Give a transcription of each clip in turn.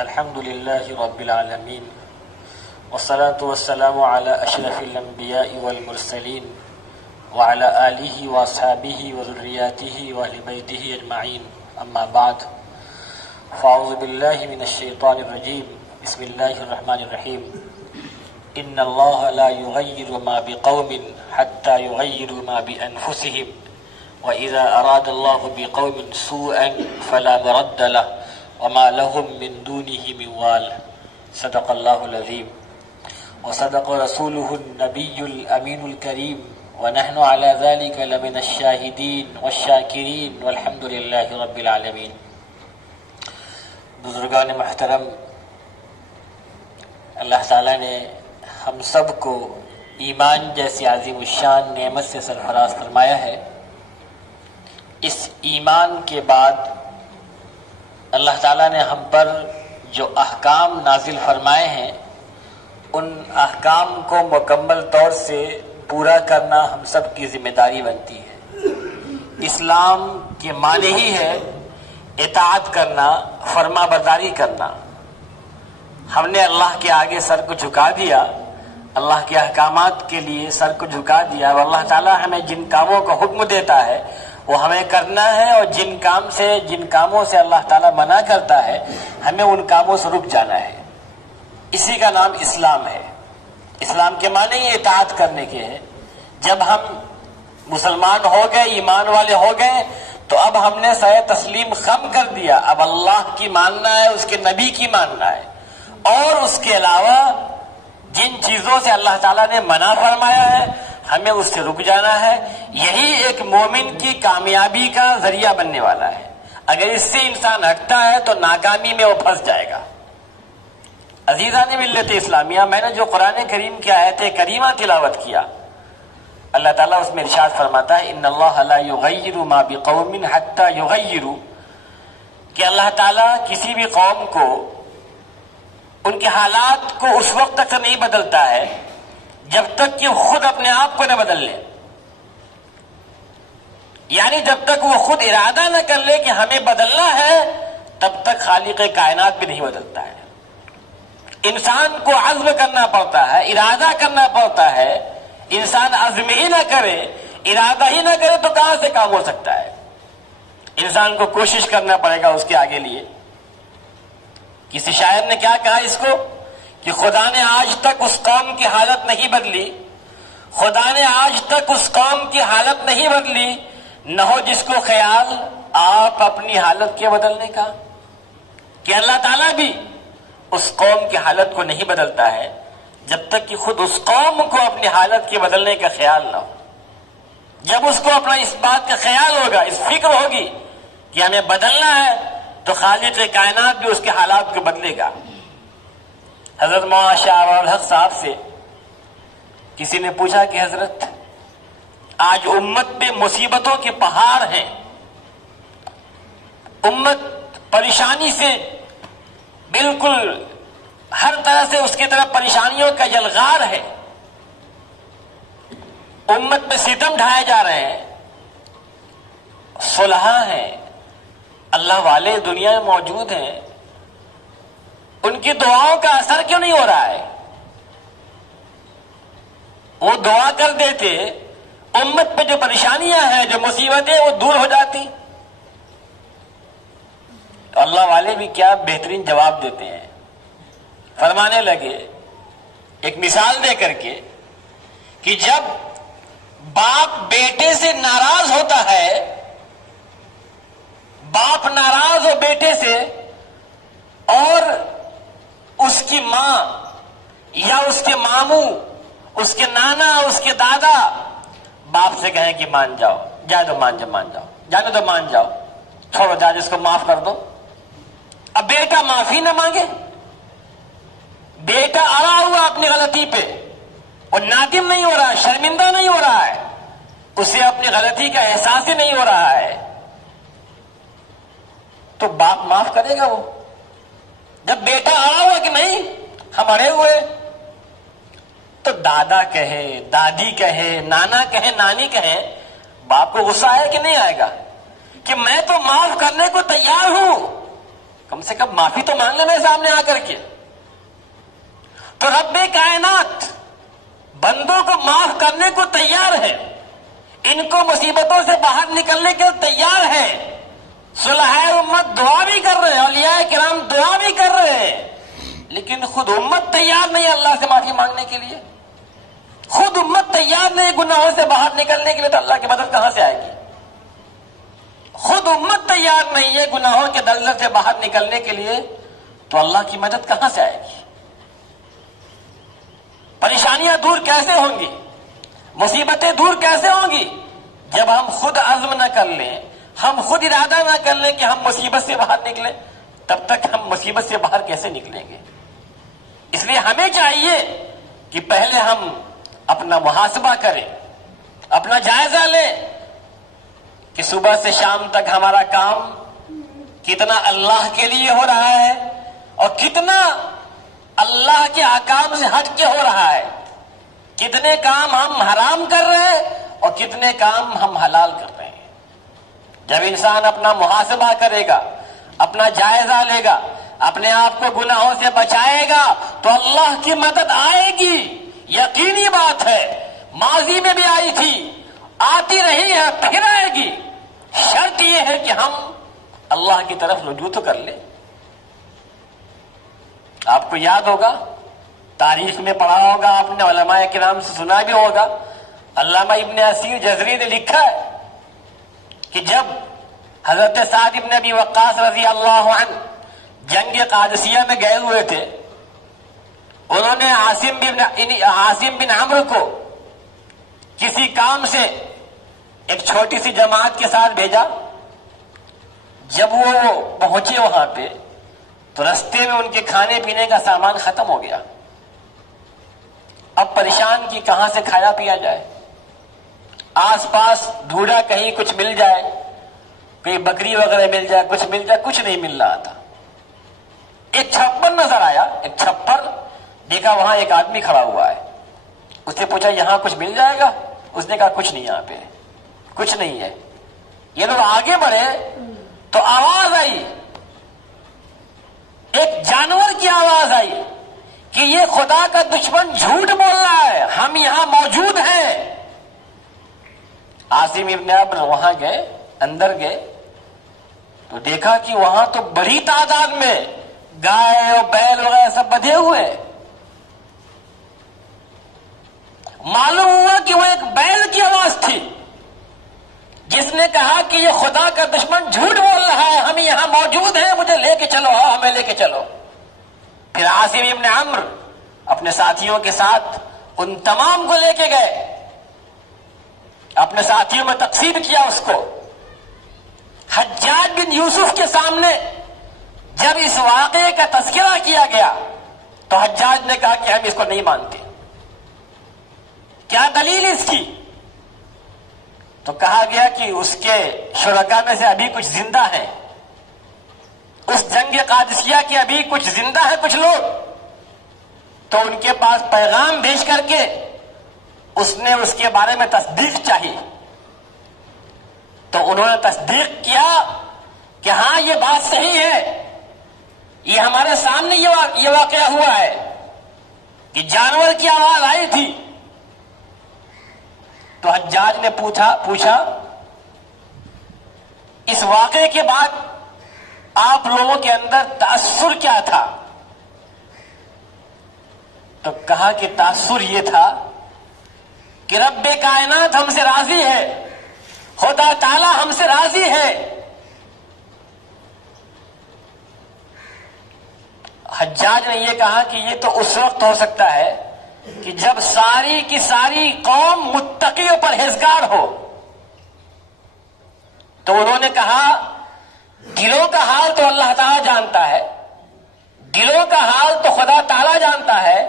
الحمد لله رب العالمين والصلاة والسلام على أشرف الأنبياء والمرسلين وعلى آله وأصحابه وذرياته وأهل بيته أجمعين أما بعد فأعوذ بالله من الشيطان الرجيم بسم الله الرحمن الرحيم إن الله لا يغير ما بقوم حتى يغيروا ما بأنفسهم وإذا أراد الله بقوم سوءا فلا مرد له وما لهم من دونه من وال صدق الله العظيم وصدق رسوله النبي الأمين الكريم ونحن على ذلك لمن الشاهدين والشاكرين والحمد لله رب العالمين. بزرگان محترم، اللہ تعالیٰ نے ہم سب کو ایمان جیسی عظیم الشان نعمت سے سرفراز فرمایا ہے. اس ایمان کے بعد اللہ تعالیٰ نے ہم پر جو احکام نازل فرمائے ہیں ان احکام کو مکمل طور سے پورا کرنا ہم سب کی ذمہ داری بنتی ہے. اسلام کے معنی ہی ہے اطاعت کرنا، فرما برداری کرنا. ہم نے اللہ کے آگے سر کو جھکا دیا، اللہ کے احکامات کے لیے سر کو جھکا دیا، اور اللہ تعالیٰ ہمیں جن کاموں کا حکم دیتا ہے وہ ہمیں کرنا ہے، اور جن کاموں سے اللہ تعالیٰ منع کرتا ہے ہمیں ان کاموں سے رک جانا ہے. اسی کا نام اسلام ہے. اسلام کے معنی یہ اطاعت کرنے کے ہیں. جب ہم مسلمان ہو گئے، ایمان والے ہو گئے، تو اب ہم نے سر تسلیم خم کر دیا. اب اللہ کی ماننا ہے، اس کے نبی کی ماننا ہے، اور اس کے علاوہ جن چیزوں سے اللہ تعالیٰ نے منع فرمایا ہے ہمیں اس سے رک جانا ہے. یہی ایک مومن کی کامیابی کا ذریعہ بننے والا ہے. اگر اس سے انسان ہٹتا ہے تو ناکامی میں وہ پھنس جائے گا. عزیزان ملت اسلامیہ، میں نے جو قرآن کریم کی آیت کریمہ تلاوت کیا، اللہ تعالیٰ اس میں ارشاد فرماتا ہے ان اللہ لا یغیر ما بقوم حتی یغیروا، کہ اللہ تعالیٰ کسی بھی قوم کو ان کے حالات کو اس وقت تک نہیں بدلتا ہے جب تک کہ خود اپنے آپ کو نہ بدل لے. یعنی جب تک وہ خود ارادہ نہ کر لے کہ ہمیں بدلنا ہے تب تک خالق کائنات بھی نہیں بدلتا ہے. انسان کو عزم کرنا پڑتا ہے، ارادہ کرنا پڑتا ہے. انسان عزم ہی نہ کرے، ارادہ ہی نہ کرے تو کہاں سے کام ہو سکتا ہے؟ انسان کو کوشش کرنا پڑے گا اس کے آگے لیے. کسی شاعر نے کیا کہا اس کو کہ خدا نے آج تک اس قوم کی حالت نہیں بدلی، خدا نے آج تک اس قوم کی حالت نہیں بدلی، نہ ہو جس کو خیال آپ اپنی حالت کے بدلنے کا. کہ اللہ تعالیٰ بھی اس قوم کی حالت کو نہیں بدلتا ہے جب تک کہ خود اس قوم کو اپنی حالت کے بدلنے کا خیال نہ ہو. جب اس کو اپنا اس بات کا خیال ہوگا، اس فکر ہوگی کہ ہمیں بدلنا ہے، تو خالق کائنات بھی اس کے حالات کو بدلے گا. حضرت مولانا شاہ الحق صاحب سے کسی نے پوچھا کہ حضرت آج امت پہ مصیبتوں کے پہاڑ ہیں، امت پریشانی سے بالکل ہر طرح سے اس کی طرف پریشانیوں کا یلغار ہے، امت پہ ستم ڈھائے جا رہے ہیں، صلحاء ہیں، اللہ والے دنیا میں موجود ہیں، ان کی دعاؤں کا اثر کیوں نہیں ہو رہا ہے؟ وہ دعا کر دیتے، امت پہ جو پریشانیاں ہیں، جو مصیبتیں، وہ دور ہو جاتی. تو اللہ والے بھی کیا بہترین جواب دیتے ہیں. فرمانے لگے ایک مثال دے کر کے کہ جب باپ بیٹے سے ناراض ہوتا ہے، باپ ناراض ہو بیٹے سے، اور اس کی ماں یا اس کے ماموں، اس کے نانا، اس کے دادا باپ سے کہیں کہ مان جاؤ، جائے تو مان جاؤ، جانے تو مان جاؤ، چھوڑو جا جس کو معاف کر دو. اب بیٹا معافی نہ مانگے، بیٹا اڑا ہوا اپنی غلطی پہ، اور نادم نہیں ہو رہا ہے، شرمندہ نہیں ہو رہا ہے، اسے اپنی غلطی کا احساس ہی نہیں ہو رہا ہے، تو باپ معاف کرے گا؟ وہ جب بیٹا اڑا ہوا کہ نہیں ہم اڑے ہوئے، تو دادا کہے، دادی کہے، نانا کہے، نانی کہے، باپ کو غصہ آئے کہ نہیں آئے گا؟ کہ میں تو معاف کرنے کو تیار ہوں، کم سے کم معافی تو مانگ لے میرے سامنے آ کر کے. تو رب کائنات بندوں کو معاف کرنے کو تیار ہے، ان کو مصیبتوں سے باہر نکلنے کے تیار ہے. صلحائے امت دعا بھی کر رہے ہیں، اولیاء کرام دعا بھی کر رہے ہیں، لیکن خود امت تیار نہیں ہے اللہ سے معافی مانگنے کے لیے. خود امت تیار نہیں ہے گناہوں سے باہر نکلنے کے لیے، تو اللہ کی مدد کہاں سے آئے گی؟ خود امت تیار نہیں ہے گناہوں کے دلدل سے باہر نکلنے کے لیے، تو اللہ کی مدد کہاں سے آئے گی؟ پریشانیاں دور کیسے ہوں گی؟ مصیبتیں دور کیسے ہوں گی؟ جب ہم خود عزم نہ کر لیں، ہم خود ارادہ نہ کر لیں کہ ہم مصیبت سے باہر نکلیں، تب تک ہم مصیبت سے باہر کیسے نکلیں گے؟ اس لیے ہمیں چاہیے کہ پہلے ہم اپنا محاسبہ کریں، اپنا جائزہ لیں کہ صبح سے شام تک ہمارا کام کتنا اللہ کے لیے ہو رہا ہے اور کتنا اللہ کے احکام سے ہٹ کے ہو رہا ہے. کتنے کام ہم حرام کر رہے ہیں اور کتنے کام ہم حلال کر رہے ہیں. جب انسان اپنا محاسبہ کرے گا، اپنا جائزہ لے گا، اپنے آپ کو گناہوں سے بچائے گا، تو اللہ کی مدد آئے گی. یقینی بات ہے، ماضی میں بھی آئی تھی، آتی رہی ہے، پھر آئے گی. شرط یہ ہے کہ ہم اللہ کی طرف رجوع تو کر لیں. آپ کو یاد ہوگا، تاریخ میں پڑھا ہوگا آپ نے، علماء کرام سے سنا بھی ہوگا، علامہ ابن اسیر جزری نے لکھا ہے کہ جب حضرت سعد ابن ابی وقاص رضی اللہ عنہ جنگ قادسیہ میں گئے ہوئے تھے، انہوں نے عاصم بن عمرو کو کسی کام سے ایک چھوٹی سی جماعت کے ساتھ بھیجا. جب وہ پہنچے وہاں پہ تو رستے میں ان کے کھانے پینے کا سامان ختم ہو گیا. اب پریشان کی کہاں سے کھایا پیا جائے. آس پاس ڈھونڈا کہیں کچھ مل جائے، کہیں بکری وغیرہ مل جائے، کچھ مل جائے، کچھ نہیں مل رہا تھا. ایک چھپر نظر آیا، ایک چھپر دیکھا، وہاں ایک آدمی کھڑا ہوا ہے. اس نے پوچھا یہاں کچھ مل جائے گا؟ اس نے کہا کچھ نہیں، یہاں پہ کچھ نہیں ہے. یہ لوگ آگے بڑھے تو آواز آئی، ایک جانور کی آواز آئی کہ یہ خدا کا دشمن جھوٹ بول رہا ہے، ہم یہاں موجود ہیں. عاصم ابن عمرو وہاں گئے، اندر گئے تو دیکھا کہ وہاں تو بڑی تعداد میں گائے اور بیل وغیرہ سب بدھے ہوئے. معلوم ہوا کہ وہ ایک بیل کی آواز تھی جس نے کہا کہ یہ خدا کا دشمن جھوٹ بول رہا ہے، ہم یہاں موجود ہیں، مجھے لے کے چلو، ہمیں لے کے چلو. پھر عاصم ابن عمرو اپنے ساتھیوں کے ساتھ ان تمام کو لے کے گئے، اپنے ساتھیوں میں تقسیم کیا اس کو. حجاج بن یوسف کے سامنے جب اس واقعے کا تذکرہ کیا گیا تو حجاج نے کہا کہ ہم اس کو نہیں مانتے. کیا دلیل اس کی؟ تو کہا گیا کہ اس کے شرکاء میں سے ابھی کچھ زندہ ہیں، اس جنگ قادسیہ کے ابھی کچھ زندہ ہیں کچھ لوگ، تو ان کے پاس پیغام بھیج کر کے اس نے اس کے بارے میں تصدیق چاہی. تو انہوں نے تصدیق کیا کہ ہاں یہ بات صحیح ہے، یہ ہمارے سامنے یہ واقعہ ہوا ہے کہ جانور کی آواز آئی تھی. تو حجاج نے پوچھا اس واقعے کے بعد آپ لوگوں کے اندر تاثر کیا تھا؟ تو کہا کہ تاثر یہ تھا کہ رب کائنات ہم سے راضی ہے، خدا تعالی ہم سے راضی ہے. حجاج نے یہ کہا کہ یہ تو اس وقت ہو سکتا ہے کہ جب ساری کی ساری قوم متقی و پرہیزگار ہو. تو انہوں نے کہا دلوں کا حال تو اللہ تعالیٰ جانتا ہے، دلوں کا حال تو خدا تعالیٰ جانتا ہے،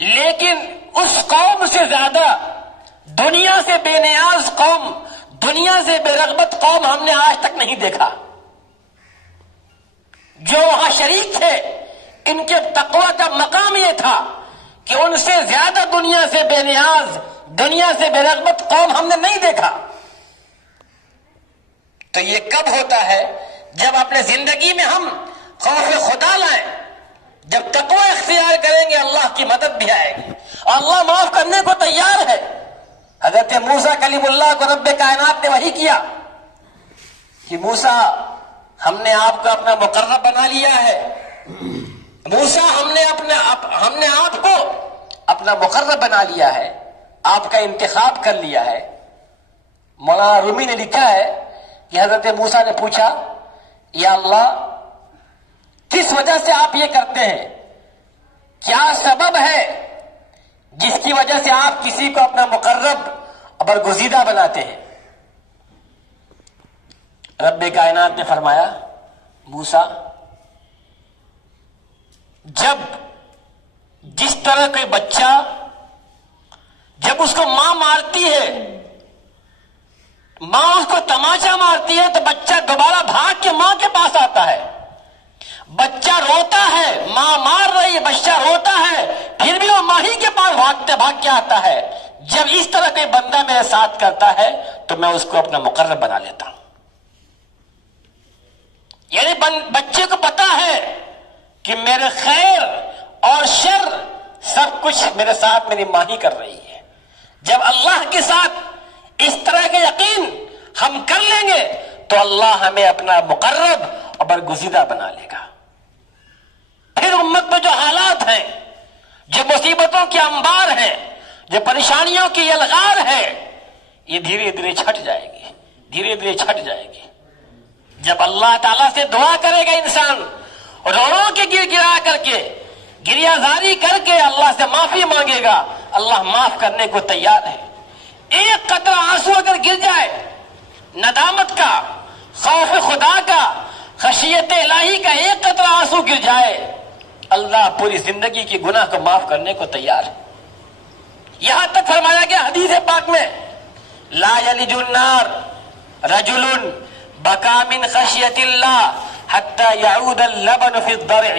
لیکن اس قوم سے زیادہ دنیا سے بے نیاز قوم، دنیا سے بے رغبت قوم ہم نے آج تک نہیں دیکھا. جو وہاں شریک تھے ان کے تقوی کا مقام یہ تھا کہ ان سے زیادہ دنیا سے بے نیاز، دنیا سے بے رغبت قوم ہم نے نہیں دیکھا. تو یہ کب ہوتا ہے؟ جب اپنے زندگی میں ہم خوف خدا لائیں. جب تقوی اختیار کریں گے اللہ کی مدد بھی آئے گی اور اللہ معاف کرنے کو تیار ہے. حضرت موسیٰ کلیم اللہ کو رب کائنات نے وحی کیا کہ موسیٰ ہم نے آپ کو اپنا مقرب بنا لیا ہے. موسیٰ ہم نے آپ کو اپنا مقرب بنا لیا ہے، آپ کا انتخاب کر لیا ہے. مولانا رومی نے لکھا ہے کہ حضرت موسیٰ نے پوچھا یا اللہ کس وجہ سے آپ یہ کرتے ہیں؟ کیا سبب ہے جس کی وجہ سے آپ کسی کو اپنا مقرب اور برگزیدہ بناتے ہیں؟ رب کائنات نے فرمایا موسیٰ، جب جس طرح کوئی بچہ جب اس کو ماں مارتی ہے، ماں اس کو تماچا مارتی ہے تو بچہ دوبارہ بھاگ کے ماں کے پاس آتا ہے. بچہ روتا ہے، ماں مار رہی ہے، بچہ روتا ہے، پھر بھی وہ ماں ہی کے پاس بھاگ کے آتا ہے. جب اس طرح کوئی بندہ میرے ساتھ کرتا ہے تو میں اس کو اپنا مقرب بنا لیتا ہوں. یعنی بچے کو پتا ہے کہ میرے خیر اور شر سب کچھ میرے ساتھ میری ماں ہی کر رہی ہے. جب اللہ کے ساتھ اس طرح کا یقین ہم کر لیں گے تو اللہ ہمیں اپنا مقرب اور برگزیدہ بنا لے گا. پھر امت میں جو حالات ہیں، جو مصیبتوں کے انبار ہیں، جو پریشانیوں کی یلغار ہے، یہ دھیرے دھیرے چھٹ جائے گی، دھیرے دھیرے چھٹ جائے گی. جب اللہ تعالیٰ سے دعا کرے گا انسان، رو رو کے گرا کر کے گریہ زاری کر کے اللہ سے معافی مانگے گا، اللہ معاف کرنے کو تیار ہے. ایک قطرہ آنسو اگر گر جائے ندامت کا، خوف خدا کا، خشیت الہی کا ایک قطرہ آنسو گر جائے، اللہ پوری زندگی کی گناہ کو معاف کرنے کو تیار ہے. یہاں تک فرمایا گیا حدیث پاک میں لا یلج النار رجل بکا من خشیت اللہ حتی یعود اللبن فی الضرع،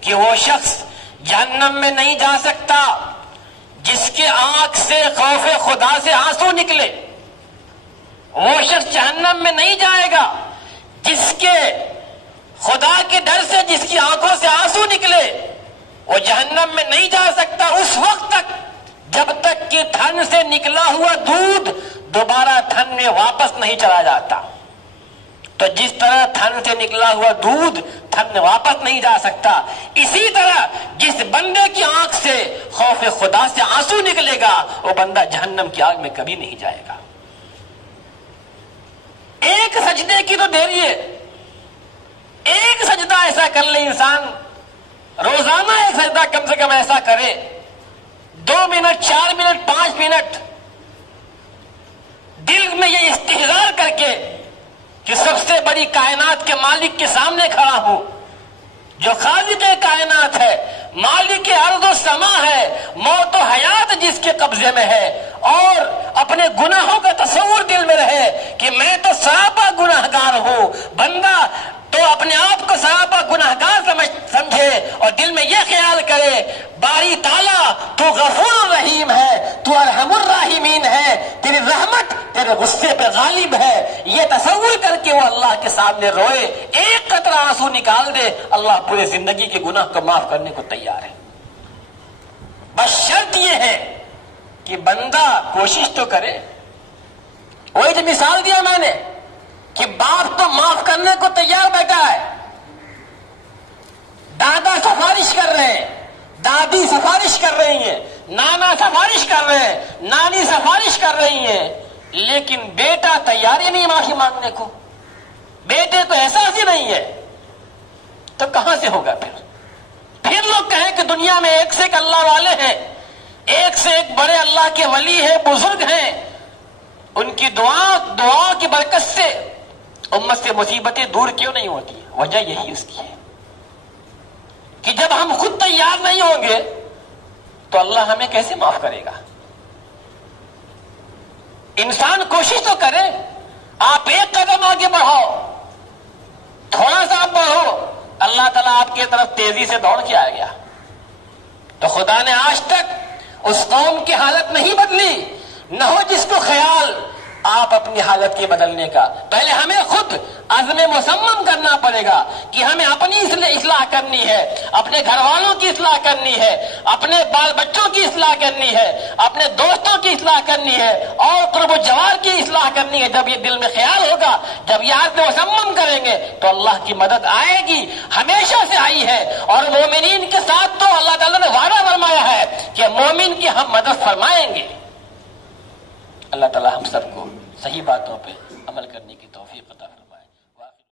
کہ وہ شخص جہنم میں نہیں جا سکتا جس کے آنکھ سے خوف خدا سے آنسو نکلے. وہ شخص جہنم میں نہیں جائے گا جس کے خدا کے ڈر سے جس کی آنکھوں سے آنسو نکلے. وہ جہنم میں نہیں جا سکتا اس وقت تک جب تک کہ تھن سے نکلا ہوا دودھ دوبارہ تھن میں واپس نہیں چلا جاتا. تو جس طرح تھن سے نکلا ہوا دودھ تھن میں واپس نہیں جا سکتا، اسی طرح جس بندے کی آنکھ سے خوف خدا سے آنسو نکلے گا وہ بندہ جہنم کی آگ میں کبھی نہیں جائے گا. ایک سجدے کی تو دیری ہے، ایک سجدہ ایسا کر لے انسان، روزانہ ایک سجدہ کم سے کم ایسا کرے، 2 منٹ 4 منٹ 5 منٹ دل میں یہ استحضار کر کے کہ سب سے بڑی کائنات کے مالک کے سامنے کھڑا ہوں، جو خالق کائنات ہے، مالک ارض و سما ہے، موت و حیات جس کے قبضے میں ہے، اور اپنے گناہوں کا تصور دل میں رہے کہ میں تو سراپا گناہگار ہوں. بندہ تو اپنے آپ کو سراپا گناہگار سمجھے اور دل میں یہ خیال کرے باری تعالیٰ تو غفور رحیم ہے، تو ارحم الراحمین ہے، تیری رحمت تیرے غصے پہ غالب ہے. یہ تصور کر کے وہ اللہ کے سامنے روئے، ایک قطرہ آنسو نکال دے، اللہ پورے زندگی کے گناہ کو معاف کرنے کو تیار ہے. بس شرط یہ ہے کہ بندہ کوشش تو کرے. وہی جو مثال دیا میں نے کہ باپ تو معاف کرنے کو تیار بیٹھا ہے، دادا سفارش کر رہے ہیں، دادی سفارش کر رہی ہیں، نانا سفارش کر رہے ہیں، نانی سفارش کر رہی ہیں، لیکن بیٹا تیار ہی نہیں معافی مانگنے کو. بیٹے کو احساس ہی نہیں ہے تو کہاں سے ہوگا؟ پھر لوگ کہیں کہ دنیا میں ایک سے ایک اللہ والے ہیں، ایک سے ایک بڑے اللہ کے ولی ہیں، بزرگ ہیں، ان کی دعا کی برکت سے امت سے مصیبتیں دور کیوں نہیں ہوتی؟ وجہ یہی اس کی ہے کہ جب ہم خود تیار نہیں ہوں گے تو اللہ ہمیں کیسے معاف کرے گا؟ انسان کوشش تو کرے، آپ ایک قدم آگے بڑھاؤ، تھوڑا سا آپ بڑھو، اللہ تعالیٰ آپ کی طرف تیزی سے دوڑ کے آ گیا. تو خدا نے آج تک اس قوم کی حالت نہیں بدلی، نہ ہو جس کو خیال آپ اپنی حالت کے بدلنے کا پہلے ہمیں خود عزم مصمم کرنا پڑے گا کہ ہمیں اپنی اصلاح کرنی ہے، اپنے گھر والوں کی اصلاح کرنی ہے، اپنے بال بچوں کی اصلاح کرنی ہے، اپنے دوستوں کی اصلاح کرنی ہے، اور قرب و جوار کی اصلاح کرنی ہے۔ جب یہ دل میں خیال ہوگا، جب یہ عزم مصمم کریں گے تو اللہ کی مدد آئے گی، ہمیشہ سے آئی ہے، اور مومنین کے ساتھ تو اللہ تعالیٰ نے وعدہ فرمایا ہے کہ مومن کی ہم مدد فرمائیں گے۔ اللہ تعالیٰ ہم سب کو صحیح باتوں پہ عمل کرنے کی توفیق عطا فرمائے۔